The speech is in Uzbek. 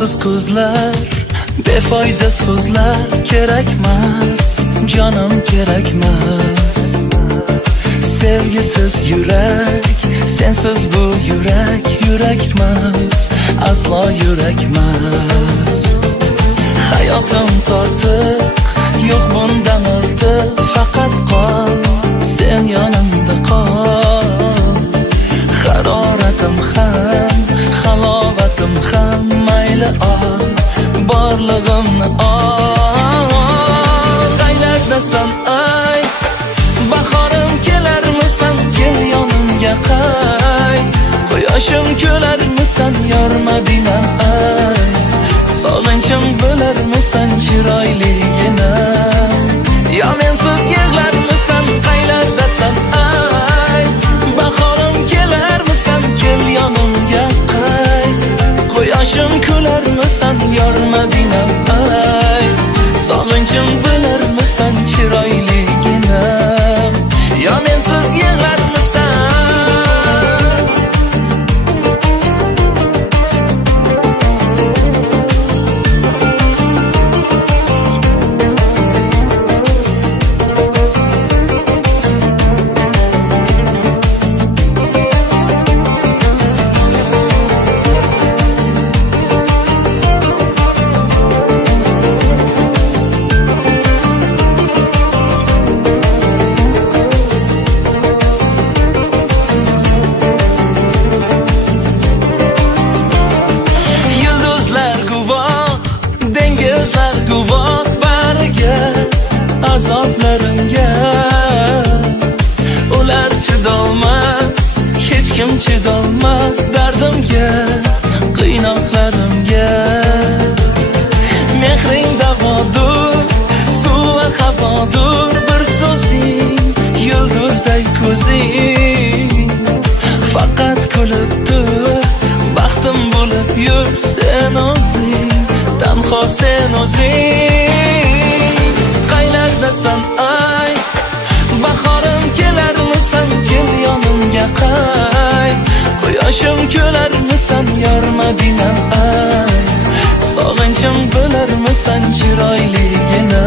Nursiz ko'zlar, befoyda so'zlar kerakmas, jonim kerakmas. Sevgisiz yurak, sensiz bu yurak, yurakmas, aslo yurakmas. Hayotim tortiq, yo'q bundan ortiq, faqat qol, sen yonimda qol. Haroratim ham, halovatim ham, mayli ol, borlig'imni ol. Qaylardasan ay, bahorim kelarmisan, kel yonimga qay. Quyoshim kelarmisan, yor Madinam ay. Sog'inchim bo'larmisan, chiroyligina. Yo mensiz yig'larmisan, qaylardasan ay. Bahorim kelarmisan, kel yonimga qay. Quyoshim kelarmisan, yor Madinam ay. Sog'inchim bo'larmisan, chiroyligina. Yo mensiz yig'larmisan. Guvoh bariga, azoblarimga. Ular chidolmas, hech kim chidolmas dardimga, qiynoqlarimga. Mehring davodur, suvi havodur, bir so'zing, yulduzday ko'zing. Faqat kulib tur, baxtim bo'lib yur sen o'zing. Tanho sen o'zing. Qaylardasan ay, bahorim kelarmisan, kel yonimga qay. Quyoshim kelarmisan, yor Madinam ay. Sog'inchim bo'larmisan, chiroyligina.